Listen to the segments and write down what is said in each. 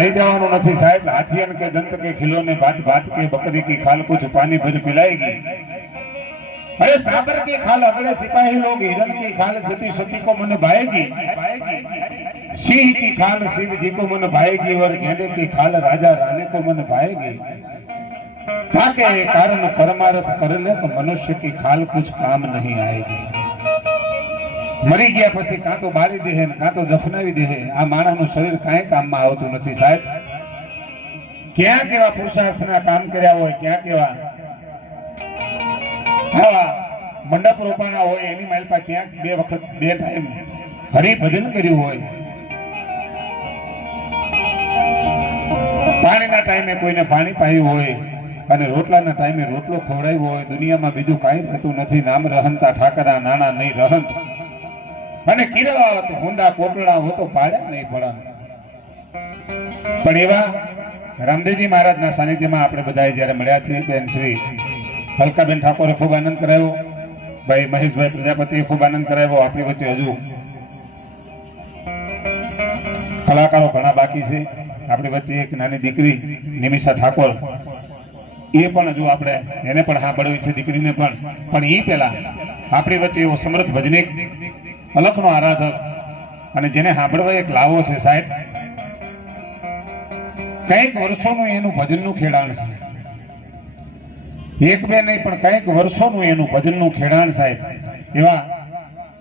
નહીં દેવાનું નથી સાહેબ હાથિયન કે દંત કે ખિલોને ભાત ભાત કે બકરી કી ખાલ કુછ પાણી ભર પિલાએગી अरे सागर की खाल अगले सिपाही लोग हिरन की खाल जति सती को मन भाएगी सिंह की खाल शिव जी को मन भाएगी और गेंडे की खाल राजा राने को मन भाएगी ताके कारण परमार्थ कर ले तो मनुष्य की खाल कुछ काम नहीं आएगी મરી ગયા પછી કાં તો મારી દે કાં તો દફનાવી દે આ માણસનું શરીર કાંઈ કામમાં આવતું નથી સાહેબ. ક્યાં કેવા પુરુષાર્થના કામ કર્યા હોય, ક્યાં કેવા? મંડપ રોપાણા હોય, એની માલપા ક્યાંક બે વખત બે ટાઈમ હરિભજન કર્યું હોય. પાણીના ટાઈમે કોઈને પાણી પાયું હોય અને રોટલાના ટાઈમે રોટલો ખવડાવ્યો હોય, દુનિયામાં બીજું કાંઈ થતું નથી. નામ રહનતા ઠાકરા, નાણા નહીં રહંત. અને કિરવા તો હોંડા કોટડા હો તો પાડ્યા નહીં પડે. પણ એવા રામદેવજી મહારાજના સાનિધ્યમાં આપણે બધાએ જ્યારે મળ્યા છીએ બેન શ્રી હલકાબેન ઠાકોરે ખૂબ આનંદ કરાવ્યો. ભાઈ મહેશભાઈ પ્રજાપતિએ ખૂબ આનંદ કરાવ્યો, આપણી વચ્ચે હજુ કલાકારો ઘણા બાકી છે. આપણી વચ્ચે એક નાની દીકરી, નિમિષા ઠાકોર, એ પણ હજુ આપણે એને પણ હા બળવી છે દીકરીને પણ. પણ એ પહેલા આપણી વચ્ચે એવો સમૃદ્ધ ભજનિક અલખનો આરાધક. અને જેને સાંભળવા એક લાવો છે સાહેબ. કંઈક વર્ષોનું એનું ભજનનું ખેડાણ છે. એક બે નહીં, પણ કંઈક વર્ષોનું એનું ભજનનું ખેડાણ સાહેબ. એવા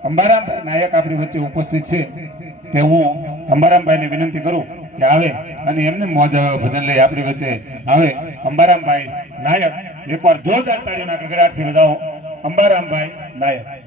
અંબારામભાઈ નાયક આપણી વચ્ચે ઉપસ્થિત છે. તે હું અંબારામભાઈને વિનંતી કરું કે આવે અને એમને મોજ, ભજન લઈ આપણી વચ્ચે આવે. અંબારામભાઈ નાયક, એકવાર જોરદાર તાળીઓના ગગડાટથી વધાવો. અંબારામભાઈ નાયક.